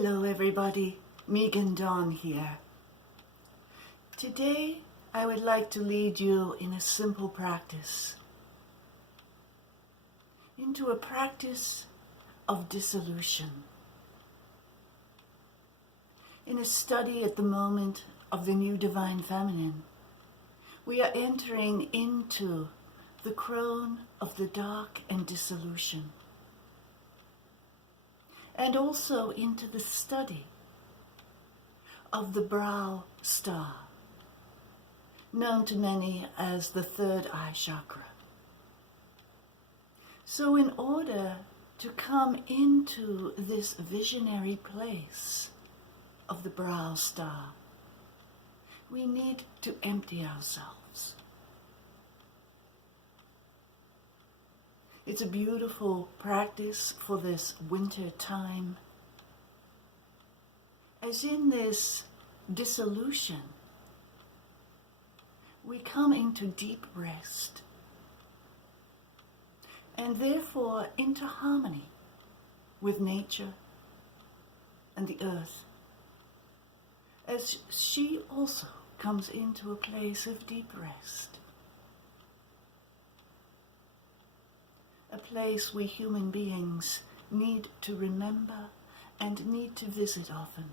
Hello everybody, Megan Dawn here. Today I would like to lead you in a simple practice, into a practice of dissolution. In a study at the moment of the new Divine Feminine, we are entering into the crone of the dark and dissolution, and also into the study of the brow star, known to many as the third eye chakra. So in order to come into this visionary place of the brow star, we need to empty ourselves. It's a beautiful practice for this winter time, as in this dissolution, we come into deep rest, and therefore into harmony with nature and the earth, as she also comes into a place of deep rest. A place we human beings need to remember and need to visit often.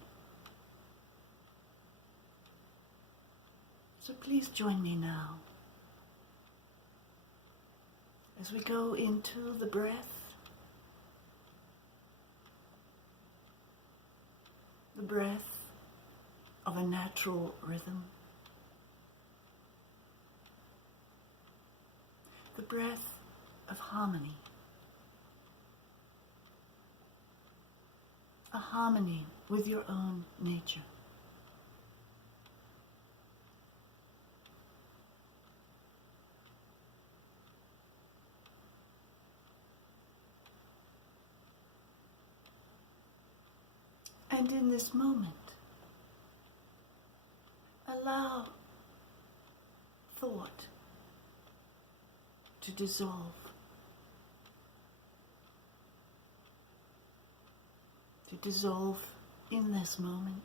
So please join me now as we go into the breath, the breath of a natural rhythm, the breath of harmony, a harmony with your own nature. And in this moment, allow thought to dissolve, in this moment,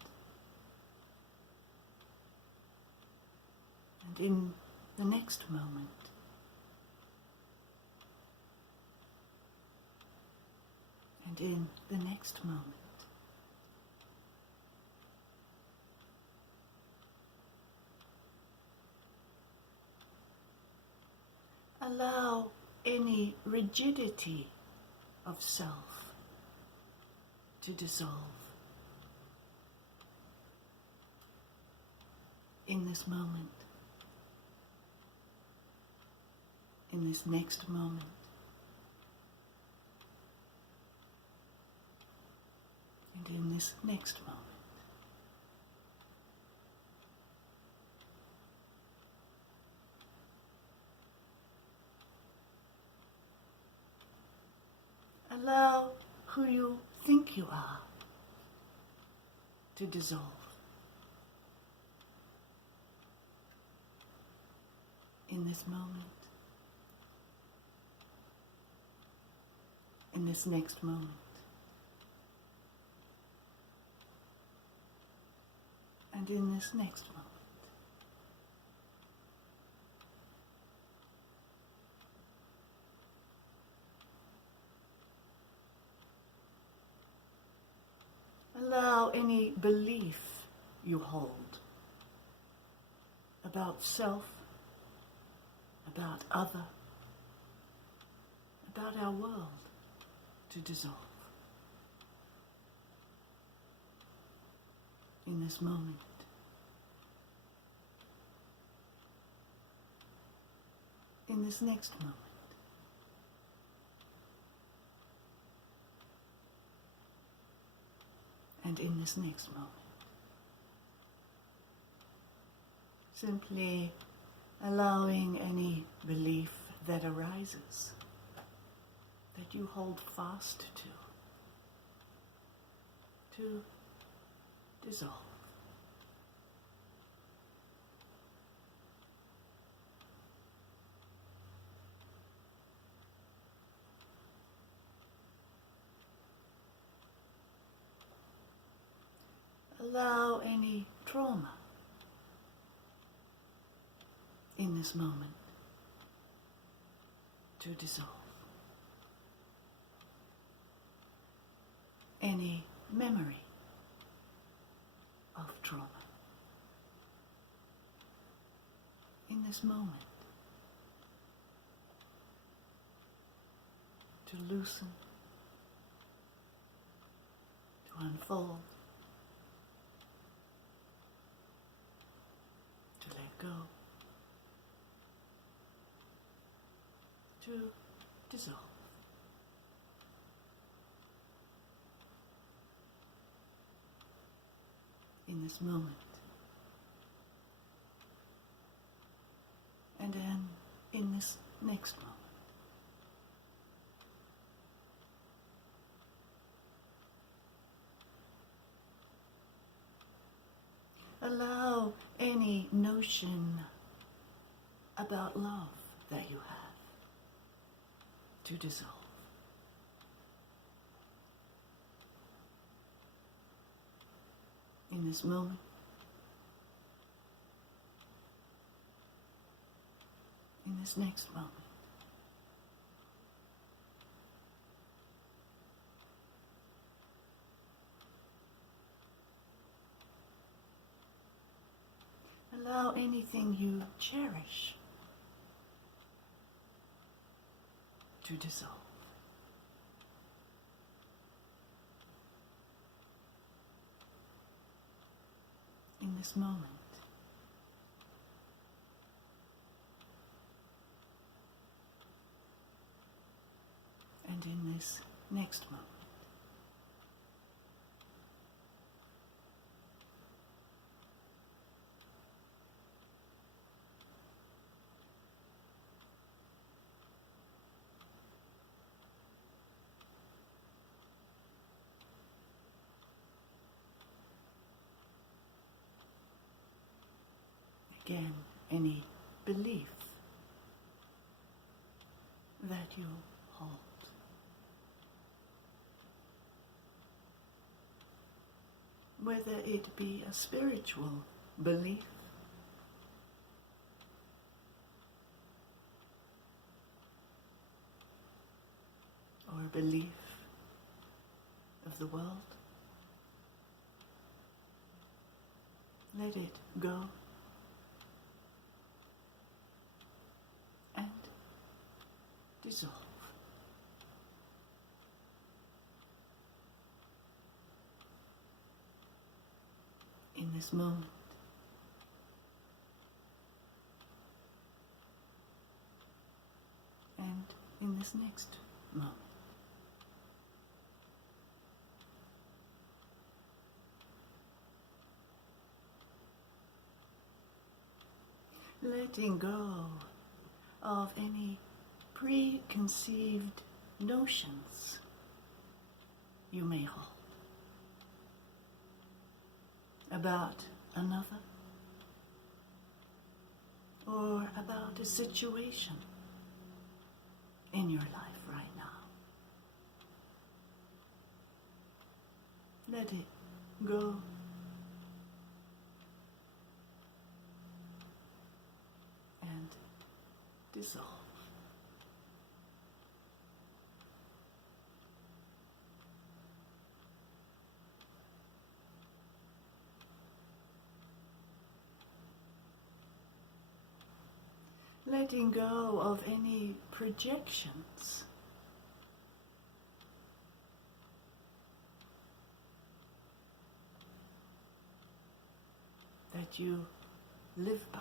and in the next moment, and in the next moment. Allow any rigidity of self to dissolve in this moment, in this next moment, and in this next moment. Allow who you think you are to dissolve. In this moment, in this next moment, and in this next moment. Allow any belief you hold about self, about other, about our world to dissolve in this moment. In this next moment. And in this next moment. Simply allowing any belief that arises, that you hold fast to dissolve. Allow any trauma in this moment to dissolve. Any memory of trauma in this moment to loosen, to unfold, to let go, to dissolve. In this moment, and then in this next moment. Allow any notion about love that you have to dissolve. In this moment, in this next moment. Allow anything you cherish to dissolve. In this moment. And in this next moment. Again, any belief that you hold. Whether it be a spiritual belief or a belief of the world, let it go and dissolve. In this moment. And in this next moment. Letting go of any preconceived notions you may hold about another or about a situation in your life right now. Let it go and dissolve. Letting go of any projections that you live by,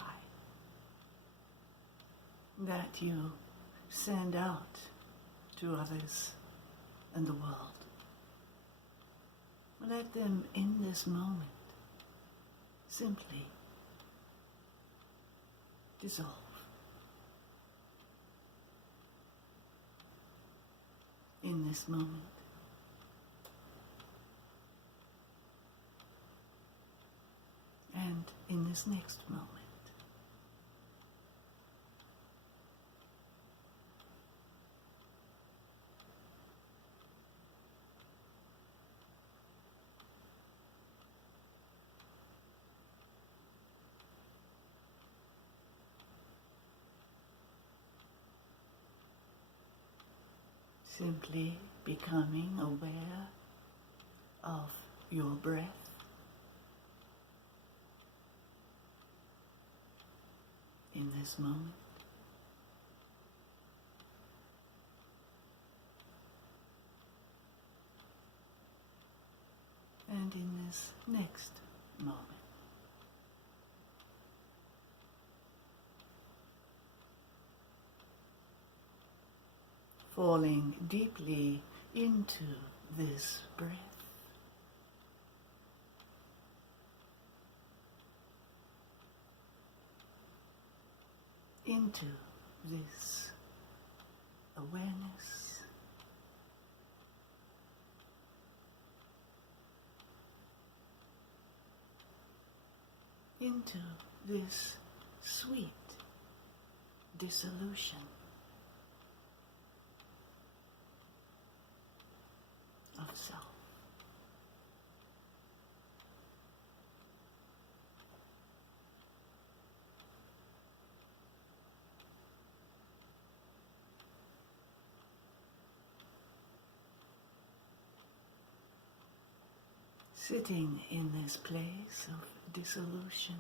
that you send out to others and the world. Let them in this moment simply dissolve. In this moment. And in this next moment. Simply becoming aware of your breath. In this moment. And in this next moment. Falling deeply into this breath. Into this awareness. Into this sweet dissolution of self. Sitting in this place of dissolution,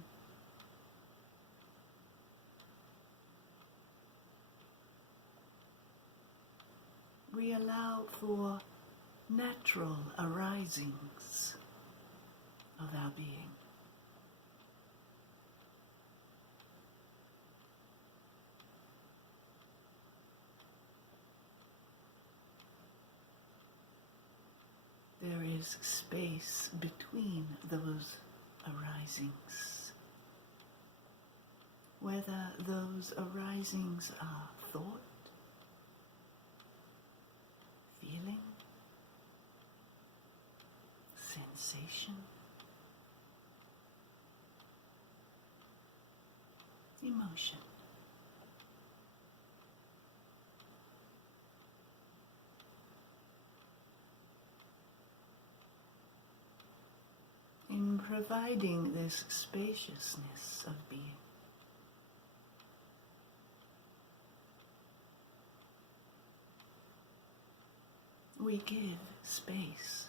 we allow for natural arisings of our being. There is space between those arisings. Whether those arisings are thought, feeling, sensation, emotion. In providing this spaciousness of being, we give space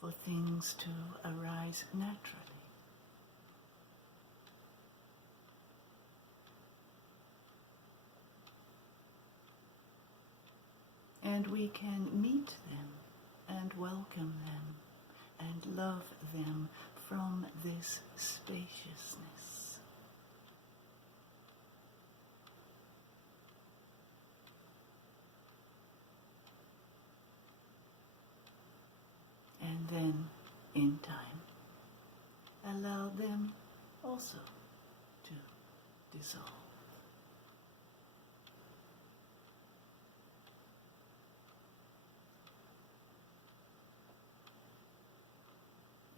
for things to arise naturally. And we can meet them and welcome them and love them from this spaciousness. And then, in time, allow them also to dissolve.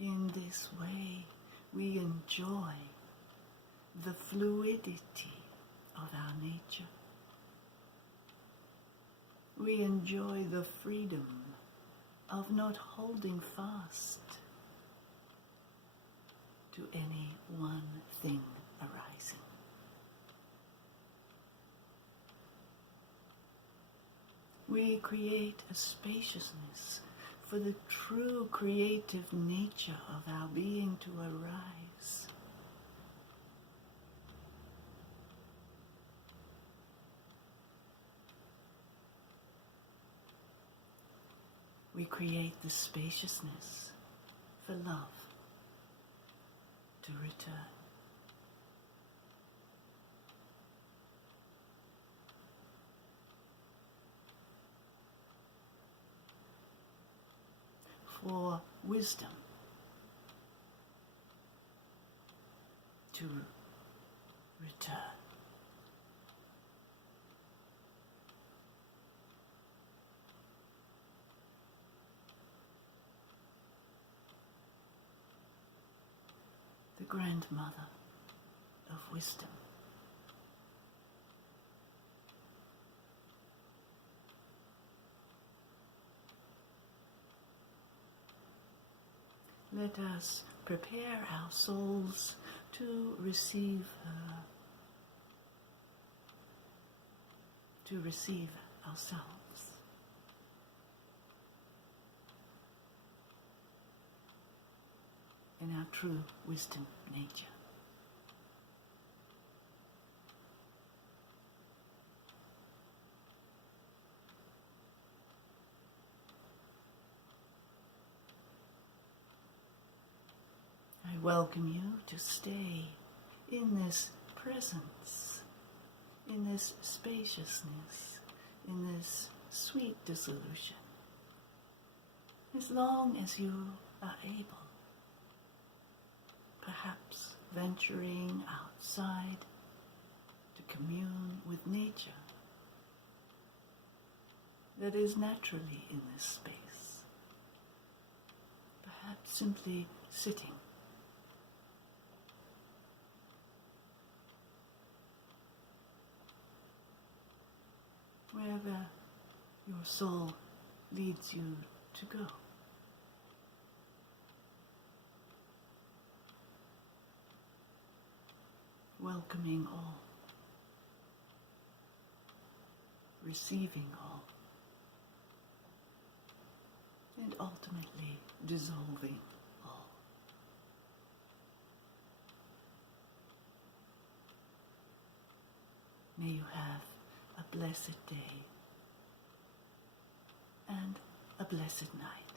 In this way, we enjoy the fluidity of our nature. We enjoy the freedom of not holding fast to any one thing arising. We create a spaciousness for the true creative nature of our being to arise. We create the spaciousness for love to return. For wisdom to return. The grandmother of wisdom. Let us prepare our souls to receive her to receive ourselves. In our true wisdom nature. I welcome you to stay in this presence, in this spaciousness, in this sweet dissolution, as long as you are able. Perhaps venturing outside to commune with nature that is naturally in this space. Perhaps simply sitting. Wherever your soul leads you to go. Welcoming all, receiving all, and ultimately dissolving all. May you have a blessed day and a blessed night.